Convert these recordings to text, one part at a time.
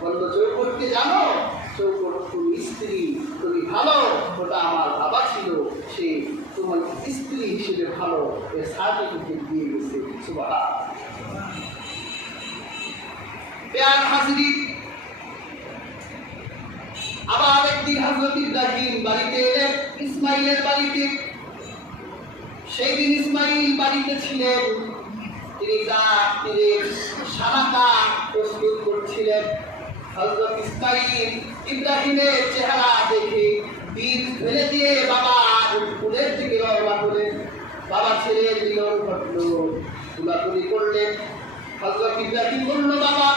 বলল চৌকটকে জানো, চৌকট তুমি স্ত্রী, তুমি ভালো, ওটা আমার বাবা ছিল, সে তোমার স্ত্রী হিসেবে ভালো, এর সার্টিফিকেট দিয়ে গেছে। সুবহানাল্লাহ। প্যার হাজির, আবার একদিন হযরত ইব্রাহিম বাড়িতে এলেন, ইসমাইলের বাড়িতে। সেই দিন ইসমাইল বাড়িতে ছিলেন, তিনি সালাকা প্রস্তুত করছিলেন। হযরত ইসমাইল ইব্রাহিমের চেহারা দেখে তীর ফেলে দিয়ে বাবা ফুলের দিকে রওনা হলেন। বাবা ছেলের মিলন ঘটল, তুলাতুলি করলেন। হযরত ইব্রাহিম বলল, বাবা,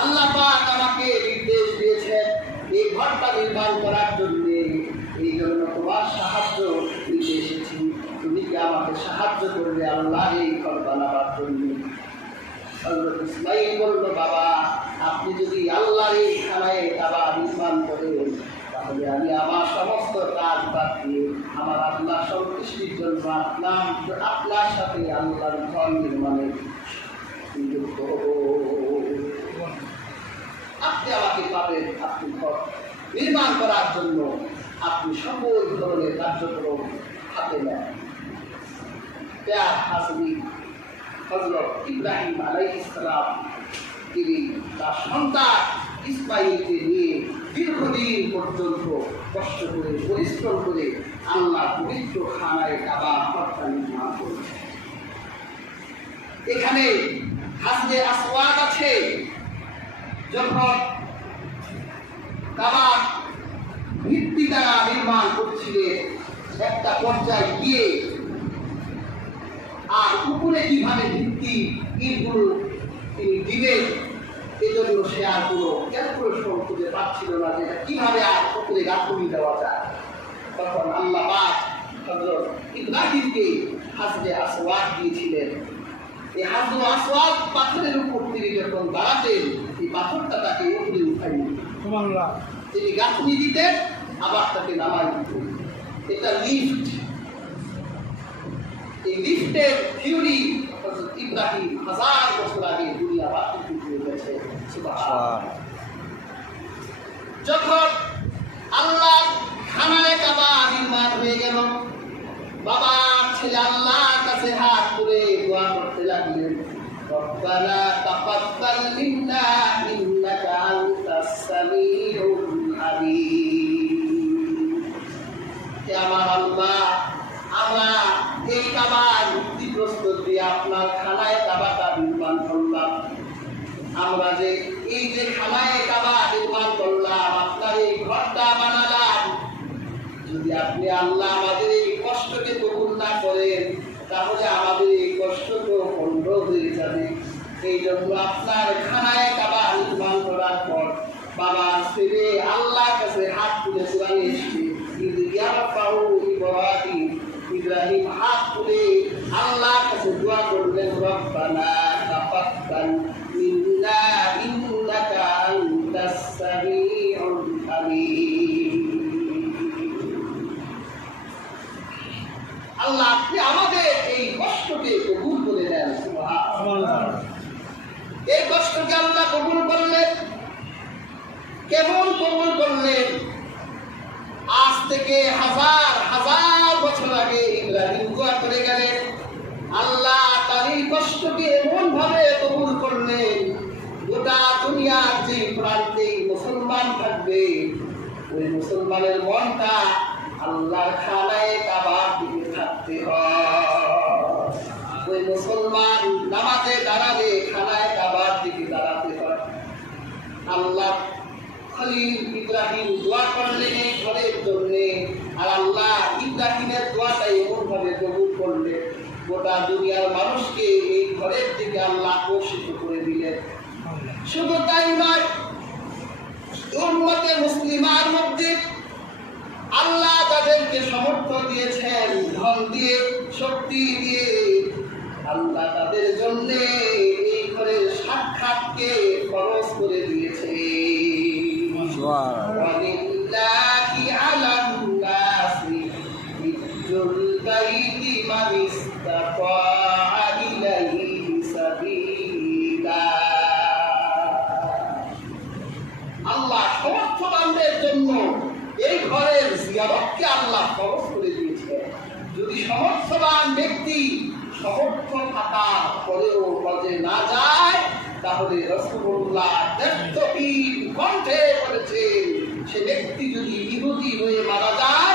আল্লাহ পাক আমাকে নির্দেশ দিয়েছেন এই ঘরটা নির্মাণ করার জন্য, এই জন্য তোমার সাহায্য নিতে এসেছি। তুমি কি আমাকে সাহায্য করবে আল্লাহ এই ঘর বানাবার জন্য? হযরত ইসমাইল বলল, বাবা, আপনি যদি আল্লাহর এই খানায় কাবা নির্মাণ করেন, তাহলে আমি আমার সমস্ত কাজ বাদ দিয়ে আমার আল্লাহ সন্তুষ্টির জন্য আপনার সাথে আল্লাহর ঘর নির্মাণে নিযুক্ত হব। আপনি আমাকে পাবেন, আপনি ঘর নির্মাণ করার জন্য আপনি সকল ধরনের কার্যক্রম হাতে নেন। প্যার হাজরিন, হযরত ইব্রাহিম আলাইহিস সালাম তিনি তার সন্তান ইসমাইলকে নিয়ে দীর্ঘদিন পর্যন্ত কষ্ট করে পরিশ্রম করে আল্লাহ পবিত্র খানায় কাবা ঘরটা নির্মাণ করেছেন। এখানে হাজরে আসওয়াদ আছে। যখন কাবার ভিত্তি তারা নির্মাণ করছিলেন, একটা পর্যায়ে গিয়ে আর উপরে কিভাবে ভিত্তি ইটগুলো তিনি দিবেন, এজন্য সে আর কোনো ক্যালকুলেশন খুঁজে পাচ্ছিল না যে এটা কিভাবে আর উপরে গাঁথুনি দেওয়া যায়। তখন আল্লাহ পাক হযরত ইব্রাহিমকে হাজরে আসওয়াদ দিয়েছিলেন। এই হাজরে আসওয়াদ পাথরের উপর তিনি যখন দাঁড়াতেন, এই পাথরটা তাকে উপরে উঠাই দিত। সুবহানাল্লাহ। তিনি গাঁথুনি দিতেন, আবার তাকে নামাই দিতেন। এটা লিফট। এই লিফটের থিওরি হযরত ইব্রাহিম 1000 বছর আগে দুনিয়া বাতিল করে গেছে। সুবহানাল্লাহ। যখন আল্লাহ খানায় কাবা নির্মাণ হয়ে গেল, বাবা ছেলে আল্লাহর কাছে হাত তুলে দোয়া করতে লাগলেন, রব্বানা তাকাব্বাল মিন্না ইন্নাকা আনতাস সামিউল আলিম। হে আমার আল্লাহ, আমরা এই কাবার ভিত্তিপ্রস্তর দিয়ে আপনার খানায় কাবাটা নির্মাণ করলাম। আমরা যে এই যে খানায় কাবা নির্মাণ করলাম, আপনার এই ঘরটা বানালাম, যদি আপনি আল্লাহ আমাদের এই কষ্টকে কবুল না করেন, তাহলে আমাদের এই কষ্ট তো পণ্ড হয়ে যাবে। এই জন্য আপনার খানায় কাবা নির্মাণ করার পর বাবা ছেলে আল্লাহর কাছে হাত তুলে কোরআনে এসেছে, ইব্রাহিম হাত তুলে আল্লাহর কাছে দোয়া করলেন, রব্বানা তাকাব্বাল মিন্না ইন্নাকা আনতাস সামিউল আলিম। আল্লাহ, আপনি আমাদের এই কষ্টকে কবুল করে নেন। সুবহানাল্লাহ। এই কষ্টকে আল্লাহ কবুল করলেন। কেমন কবুল করলেন? আজ থেকে হাজার হাজার বছর আগে ইব্রাহিম দোয়া করে গেলেন, আল্লাহ তার এই কষ্টকে এমন ভাবে কবুল করলেন, গোটা দুনিয়ার যে প্রান্তে মুসলমান থাকবে, ওই মুসলমানের মনটা আল্লাহর খানায় কাবার দিকে থাকতে হয়। ওই মুসলমান নামাজে দাঁড়ালে খানায় কাবার দিকে দাঁড়াতে হয়। আল্লাহ খলিল ইব্রাহিম দোয়া করলেন এই ঘরের জন্যে, আর আল্লাহ ইব্রাহিমের দোয়াটা এমনভাবে কবুল করলেন, গোটা দুনিয়ার মানুষকে এই ঘরের দিকে আল্লাহ আকর্ষিত করে দিলেন। শুধু তাই নয়, উম্মতে মুসলিমার মধ্যে আল্লাহ তাদেরকে সমর্থন দিয়েছেন, ধন দিয়ে, শক্তি দিয়ে। আল্লাহ তাদের জন্য এই ঘরের সাক্ষাৎকে খরচ করে দিয়েছে। ওয়ালিল্লাহি আলান নাসি হিজ্জুল বাইতি মান ইসতাতা ইলাইহি সাবিলা। জিয়ারতকে আল্লাহ ফরজ করে দিয়েছেন। যদি সমর্থবান ব্যক্তি সমর্থ থাকার পরেও হজে না যায়, তাহলে রাসূলুল্লাহ দীর্ঘবীর কণ্ঠে বলেছেন, সে ব্যক্তি যদি ইহুদি হয়ে মারা যায়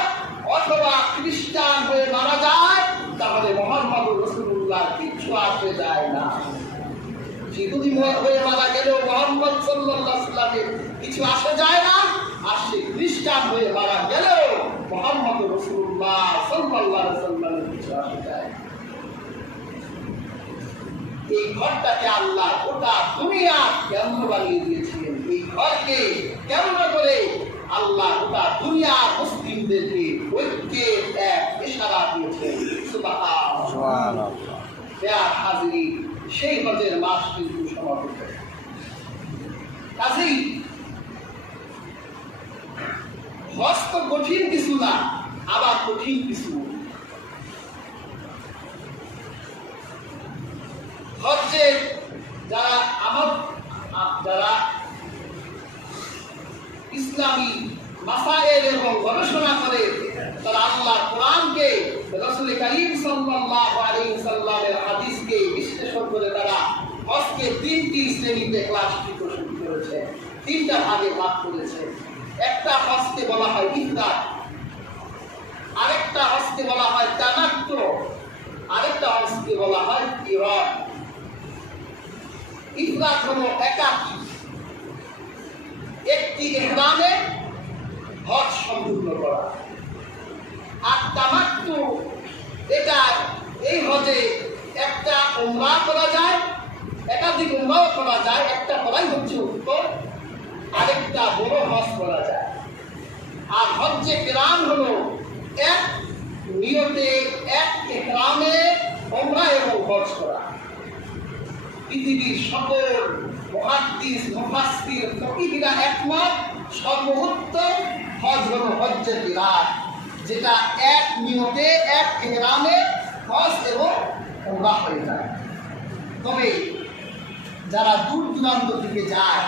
অথবা খ্রিস্টান হয়ে মারা যায়, তাহলে মুহাম্মদুর রাসূলুল্লাহ কিচ্ছু আসে যায় না। ইহুদি হয়ে মারা গেলেও মুহাম্মদ সাল্লাল্লাহু আলাইহি ওয়াসাল্লামের কিছু আসে যায় না, আর সে খ্রিস্টান হয়ে মারা গেলেও মুহাম্মদুর রাসূলুল্লাহ সাল্লাল্লাহু আলাইহি ওয়াসাল্লামের কিছু আসে যায়। এই ঘরটাকে আল্লাহ গোটা দুনিয়া কেন্দ্র বানিয়ে দিয়েছিলেন। এই ঘরকে কেন্দ্র করে আল্লাহ গোটা দুনিয়া মুসলিমদেরকে ঐক্যের এক ইশারা দিয়েছেন। সুবহানাল্লাহ। হাজিরিন, সেই হজের মাস কিন্তু সমাপ্ত। কাজেই হজ তো কঠিন কিছু না, আবার কঠিন কিছু। হজ্জের যারা ইসলামী মাসায়েল এবং গবেষণা করে, তারা আল্লাহর কোরআনকে, রাসূল কারীম সাল্লাল্লাহু আলাইহি ওয়াসাল্লামের হাদিসকে বিশ্লেষণ করে তারা হজকে তিনটি শ্রেণীতে ক্লাসিফিকেশন করেছে, তিনটা ভাগে ভাগ করেছে। একটা হজকে বলা হয় ইফরাদ, আরেকটা হজকে বলা হয় তামাত্তু, আরেকটা হজকে বলা হয় কিরান। ইফরাদ হলো একাকী, একটি ইহরামে হজ সম্পূর্ণ করা। আর তামাত্তু, এটা এই হজে একটা উমরা করা যায়, একাধিক উমরাও করা যায়, একটা করাই হচ্ছে উত্তর, আরেকটা বড় হজ করা যায়। আর হজ্জে কিরান হলো এক নিয়তে এক ইহরামে উমরা এবং হজ করা। পৃথিবীর সকল মুহাদ্দিস, মুফাসসির, ফকিহরা একমত, সর্বোত্তম হজ হলো হজ্জে কিরান, যেটা এক নিয়তে এক ইহরামে হজ এবং উমরা হয়ে যায়। তবে যারা দূর দূরান্ত থেকে যায়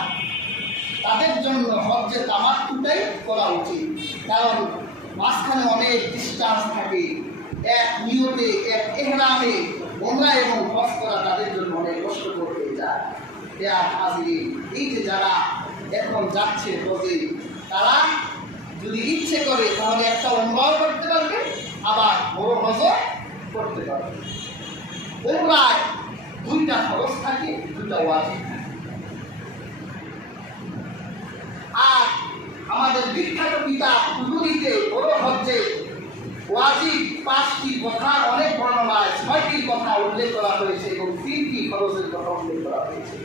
তাদের জন্য হজ্জে তামাত্তুটাই করা উচিত, কারণ মাঝখানে অনেক ডিস্টেন্স থাকে। এক নিয়তে এক ইহরামে উমরা এবং হজ করা তাদের জন্য অনেক কষ্টকর হয়ে যায়। এই যে যারা এখন যাচ্ছে হজে, তারা যদি ইচ্ছে করে তাহলে একটা উমরাও করতে পারবে, আবার বড় হজও করতে পারবে। উমরায় দুইটা ফরজ থাকে, দুইটা ওয়াজিব থাকে। আর আমাদের বিখ্যাত কিতাব হুজুরিতে বড় হজ্জে ওয়াজিব 5টি কথা, অনেক বর্ণনায় 6টির কথা উল্লেখ করা হয়েছে এবং 3টি ফরজের কথা উল্লেখ করা হয়েছে।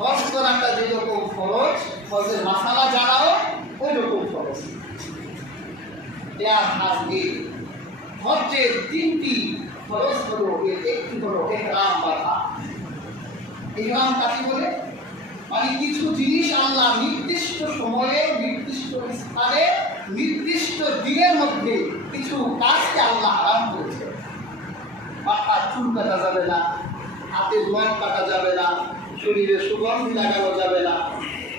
হজ করাটা যেরকম ফরজ, হজের মাসালা জানাও ওই রকম ফরজ। হজ্জের 3টি ফরজ হলো, এর একটি হলো ইহরাম বাঁধা। ইহরাম কাকে বলে? মানে কিছু জিনিস আল্লাহ নির্দিষ্ট সময়ে, নির্দিষ্ট স্থানে, নির্দিষ্ট দিনের মধ্যে কিছু কাজকে আল্লাহ হারাম করেছে। মাথার চুল কাটা যাবে না, হাতের নখ কাটা যাবে না, শরীরে সুগন্ধি লাগানো যাবে না,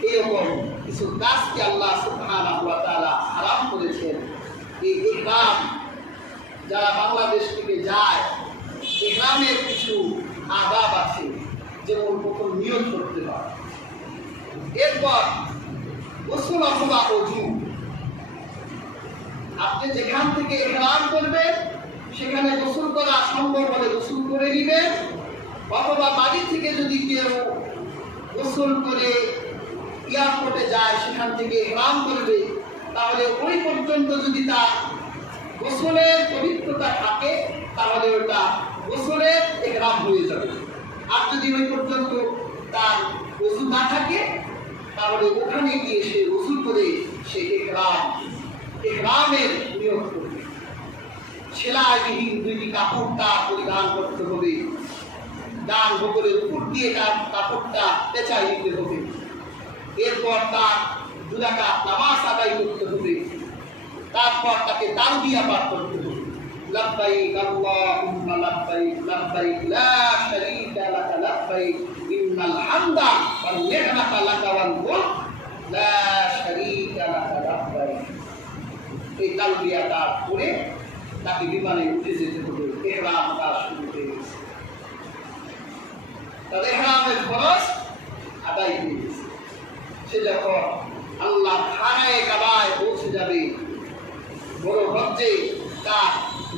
এরকম কিছু কাজকে আল্লাহ সুবহানাহু ওয়া তাআলা হারাম করেছেন। এই ইহরাম যারা বাংলাদেশ থেকে যায়, ইহরামের কিছু আদাব আছে, যেমন প্রথম নিয়ত করতে হয়, এরপর গোসল অথবা ওযু। আপনি যেখান থেকে ইহরাম করবেন সেখানে গোসল করা সম্ভব হলে গোসল করে নেবেন, অথবা বাড়ি থেকে যদি কেউ গোসল করে এয়ারপোর্টে যায় সেখান থেকে ইহরাম করবে, তাহলে ওই পর্যন্ত যদি তার গোসলের পবিত্রতা থাকে তাহলে ওটা গোসলের ইহরাম হয়ে যাবে। আর যদি ওই পর্যন্ত তার ওযু না থাকে তাহলে ওখানে গিয়ে সে গোসল করে সে ইহরামের নিয়ত করবে। সেলাইবিহীন 2টি কাপড়টা পরিধান করতে হবে, ডান বগলের উপর দিয়ে কাপড়টা পেঁচাই দিতে হবে। এরপর তার 2 রাকাত নামাজ আদায় করতে হবে, তারপর তাকে তালবিয়া পাঠ করতে হবে, লাব্বাইক আল্লাহুম্মা লাব্বাইক লাব্বাইক লা শারীকা লাকা লাব্বাইক ইন্নাল হামদা ওয়ান নি'মাতা লাকা ওয়াল মুলক লা শারীকা লাকা লাব্বাইক। এই তালবিয়াটা করে তাকে বিমানে উঠে যেতে হবে। ইহরাম কাজ শুরু হয়ে গেছে, তার ইহরামের খরচ আদায় হয়ে গেছে। সে যখন আল্লাহ খানায়ে কাবায় পৌঁছে যাবে, বড় হজ্জে তার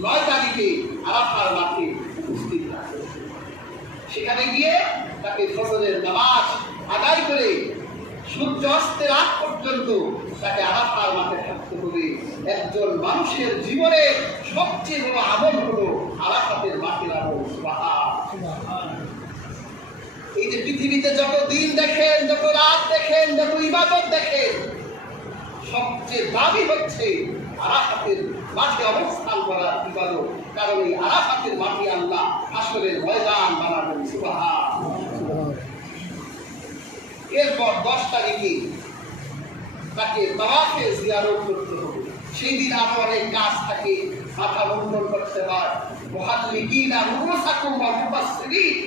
9 তারিখে আরাফার মাঠে উপস্থিত থাকবে। সেখানে গিয়ে তাকে ফজরের নামাজ আদায় করে সূর্য অস্তের আগ পর্যন্ত তাকে আরাফার মাঠে থাকতে হবে। একজন মানুষের জীবনে সবচেয়ে বড় আমল হলো আরাফাতের মাঠের আমল। সুবহানাল্লাহ। এই যে পৃথিবীতে যত দিন দেখেন, যত রাত দেখেন, যত ইবাদত দেখেন, সবচেয়ে দাবি হচ্ছে আরাফাতের মাঠে অবস্থান করার ইবাদত। কারণ এই আরাফাতের মাঠে আল্লাহ হাসরের ময়দান বানাবেন। সুবহানাল্লাহ। এরপর 10 তারিখে তাকে তাওয়াফে জিয়ারত করতে হবে। সেই দিন আরো অনেক কাজ থাকে, মাথা মুন্ডন করতে হয়, মুহাল্লিকিনা রুউসাকুম ওয়া মুকাসসিরিন,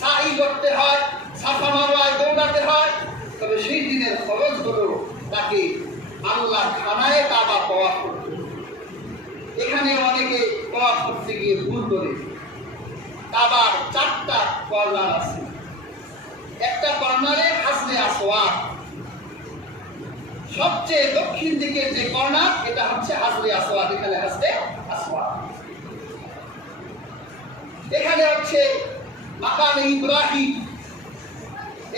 সাই করতে হয়, সাফা মারওয়ায় দৌড়াতে হয়। তবে সেই দিনের খরচ হলো তাকে আল্লাহ খানায়ে কাবা তাওয়াফ করতে হবে। এখানে অনেকে তাওয়াফ করতে গিয়ে ভুল করে। কাবার 4টা কর্নার আছে, একটা কর্নারে হাজরে আসওয়াদ, সবচেয়ে দক্ষিণ দিকে যে কর্নার এটা হচ্ছে হাজরে আসওয়াদ। এখানে হাজরে আসওয়াদ, এখানে হচ্ছে মাকামে ইব্রাহিম,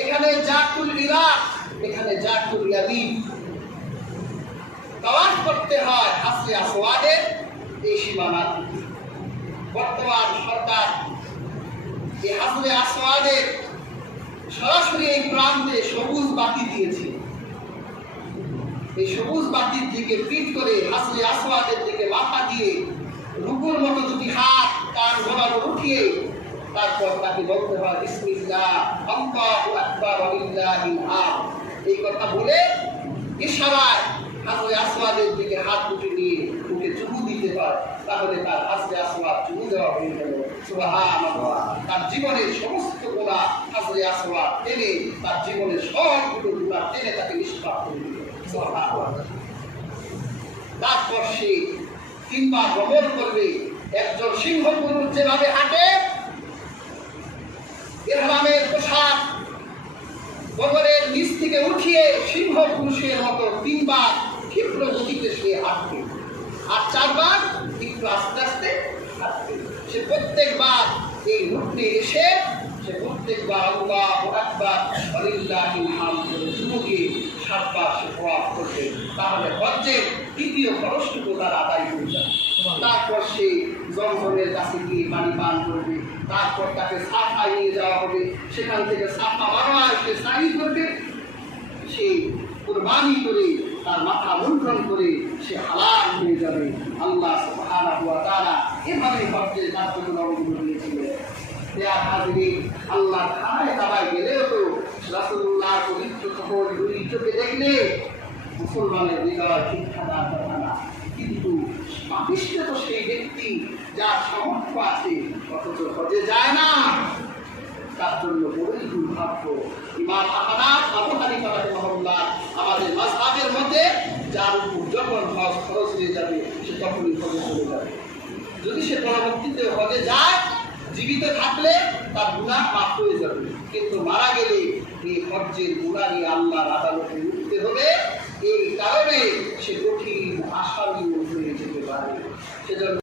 এখানে জাতুল ইরাক, এখানে জাতুল ইয়ামিন। তাওয়াফ করতে হয় হাজরে আসওয়াদের এই সীমানা। বর্তমান সরকার এই হাজরে আসওয়াদের সরাসরি এই প্রান্তে সবুজ বাতি দিয়েছে। এই সবুজ বাতির দিকে ফিট করে হাজরে আসওয়াদের দিকে মাথা দিয়ে রুকুর মতো দুটি হাত কান বরাবর উঠিয়ে তারপর তাকে বলতে হয় বিসমিল্লাহ, আল্লাহু আকবার, ওয়ালিল্লাহিল হামদ। এই কথা বলে ইশারায় হাজরে আসওয়াদের দিকে হাত উঠে নিয়ে মুখে চুমু দিতে হয়। তাহলে তার হাজরে আসওয়াদ চুমু দেওয়া হয়ে গেল। সুবহানাল্লাহ। তার জীবনের সমস্ত গুনাহ হাজরে আসওয়াদ টেনে, তার জীবনের সবগুলো গুনাহ টেনে তাকে নিষ্পাপ করে দিল। সুবহানাল্লাহ। তারপর সে 3 বার ভ্রমণ করবে। একজন সিংহ পুরুষ যেভাবে হাঁটে, ইহরামের পোশাক বগরের নিচ থেকে উঠিয়ে সিংহ পুরুষের মতো 3 বার ক্ষিপ্র গতিতে সে হাঁটবে, আর 4 বার একটু আস্তে আস্তে হাঁটবে। সে প্রত্যেকবার এই রুটে এসে সে প্রত্যেকবার আল্লাহু আকবার, ওয়ালিল্লাহিল হামদ বলে চুমু দিয়ে 7 বার সে তাওয়াফ করবে। তাহলে হজ্জের 2য় খরচটুকু তার আদায় হয়ে যাবে। তারপর সে জমজমের কাছে গিয়ে পানি পান করবে। তারপর তাকে সাফায় নিয়ে যাওয়া হবে, সেখান থেকে সাফা মারওয়ায় সে সাই করবে। সে কুরবানি করে তার মাথা মুন্ডন করে সে হালাল হয়ে যাবে। আল্লাহ সুবহানাহু ওয়া তাআলা এভাবে হজ্জের কার্যক্রম অবলম্বন করেছিলেন। আল্লাহ খানায়ে কাবায় গেলেও তো রাসূলুল্লাহ পবিত্র কাপড় দুই চোখে দেখলে মুসলমানের হৃদয় ঠিকঠাক থাকে না। কিন্তু পাপিষ্ঠ তো সেই ব্যক্তি যার সামর্থ্য আছে, অথচ হজে যায় না, তার জন্য বড়ই দুর্ভাগ্য। ইমাম আহমদ, আবু হানিফা রাহিমাহুল্লাহ আমাদের মাযহাবের মধ্যে যার উপর যখন হজ খরচ হয়ে যাবে সে তখনই হজে চলে যাবে। যদি সে পরবর্তীতে হজে যায়, জীবিত থাকলে তার গুনাহ মাফ হয়ে যাবে, কিন্তু মারা গেলে এই হজ্জের গুনাহ নিয়ে আল্লাহর আদালতে উঠতে হবে। এই কারণে সে কঠিন আসামি হয়ে যেতে পারে। সেজন্য